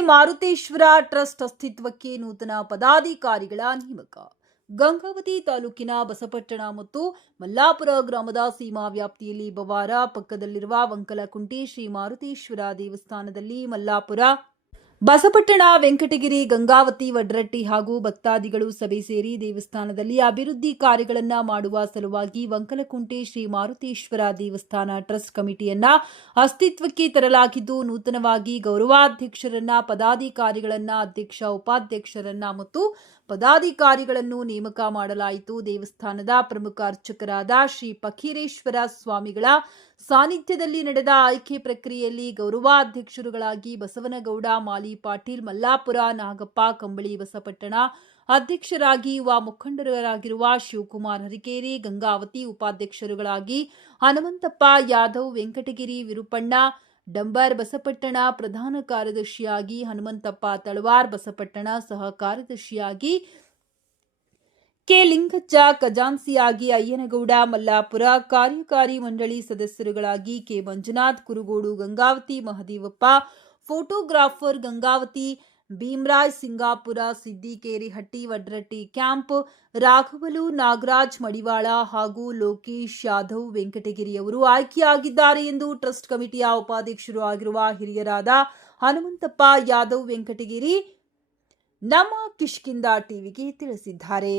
Maruteshwara trust ಅಸ್ತಿತ್ವಕ್ಕೆ ನೂತನ ಪದಾಧಿಕಾರಿಗಳ ನೇಮಕ. ಗಂಗಾವತಿ ತಾಲೂಕಿನ ಬಸಪಟ್ಟಣ ಮತ್ತು ಮಲ್ಲಾಪುರ ಗ್ರಾಮದ ಸೀಮಾ ವ್ಯಾಪ್ತಿಯಲ್ಲಿ ಬವಾರ ಪಕ್ಕದಲ್ಲಿರುವ ವಂಕಲಕುಂಟೆ ಶ್ರೀ ಮಾರುತೇಶ್ವರ ದೇವಸ್ಥಾನದಲ್ಲಿ ಮಲ್ಲಾಪುರ ಬಸಪಟ್ಟಣ, ವೆಂಕಟಗಿರಿ, ಗಂಗಾವತಿ, ವಡ್ರಟ್ಟಿ ಹಾಗೂ ಭಕ್ತಾದಿಗಳು ಸಭೆ ಸೇರಿ ದೇವಸ್ಥಾನದಲ್ಲಿ ಅಭಿವೃದ್ಧಿ ಕಾರ್ಯಗಳನ್ನು ಮಾಡುವ ಸಲುವಾಗಿ ವಂಕಲಕುಂಟೆ ಶ್ರೀ ಮಾರುತೇಶ್ವರ ದೇವಸ್ಥಾನ ಟ್ರಸ್ಟ್ ಕಮಿಟಿಯನ್ನ ಅಸ್ತಿತ್ವಕ್ಕೆ ತರಲಾಗಿದ್ದು, ನೂತನವಾಗಿ ಗೌರವಾಧ್ಯಕ್ಷರನ್ನ, ಪದಾಧಿಕಾರಿಗಳನ್ನ, ಅಧ್ಯಕ್ಷ, ಉಪಾಧ್ಯಕ್ಷರನ್ನ ಮತ್ತು ಪದಾಧಿಕಾರಿಗಳನ್ನು ನೇಮಕ ಮಾಡಲಾಯಿತು. ದೇವಸ್ಥಾನದ ಪ್ರಮುಖ ಅರ್ಚಕರಾದ ಶ್ರೀ ಪಖೀರೇಶ್ವರ ಸ್ವಾಮಿಗಳ ಸಾನ್ನಿಧ್ಯದಲ್ಲಿ ನಡೆದ ಆಯ್ಕೆ ಪ್ರಕ್ರಿಯೆಯಲ್ಲಿ ಗೌರವಾಧ್ಯಕ್ಷರುಗಳಾಗಿ ಬಸವನಗೌಡ, ಮಾಲಿ ಪಾಟೀಲ್, ಮಲ್ಲಾಪುರ, ನಾಗಪ್ಪ, ಕಂಬಳಿ, ಬಸಪಟ್ಟಣ ಅಧ್ಯಕ್ಷರಾಗಿ ಯುವ ಮುಖಂಡರಾಗಿರುವ ಶಿವಕುಮಾರ್ ಹರಿಕೇರಿ, ಗಂಗಾವತಿ ಉಪಾಧ್ಯಕ್ಷರುಗಳಾಗಿ ಹನುಮಂತಪ್ಪ, ಯಾದವ್, ವೆಂಕಟಗಿರಿ, ವಿರುಪಣ್ಣ, ಡಂಬರ್ ಬಸಪಟ್ಟಣ ಪ್ರಧಾನ ಕಾರ್ಯದರ್ಶಿಯಾಗಿ ಹನುಮಂತಪ್ಪ ತಳವಾರ್ ಬಸಪಟ್ಟಣ ಸಹ ಕಾರ್ಯದರ್ಶಿಯಾಗಿ ಕೆ ಲಿಂಗಜ್ಜ ಖಜಾನ್ಸಿಯಾಗಿ ಅಯ್ಯನಗೌಡ, ಮಲ್ಲಾಪುರ ಕಾರ್ಯಕಾರಿ ಮಂಡಳಿ ಸದಸ್ಯರುಗಳಾಗಿ K. Manjunath, Kurugodu Gangavathi, Mahadevappa, photographer Gangavathi, Bhimraj Singapura, Siddikerihatti, Vadratti camp, ರಾಘವಲು, ನಾಗರಾಜ್ ಮಡಿವಾಳ ಹಾಗೂ ಲೋಕೇಶ್ ಯಾದವ್ ವೆಂಕಟಗಿರಿಯವರು ಆಯ್ಕೆಯಾಗಿದ್ದಾರೆ ಎಂದು ಟ್ರಸ್ಟ್ ಕಮಿಟಿಯ ಉಪಾಧ್ಯಕ್ಷರು ಆಗಿರುವ ಹಿರಿಯರಾದ ಹನುಮಂತಪ್ಪ ಯಾದವ್ ವೆಂಕಟಗಿರಿ, ನಮ್ಮ ಕಿಷ್ಕಿಂದ ಟಿವಿಗೆ ತಿಳಿಸಿದ್ದಾರೆ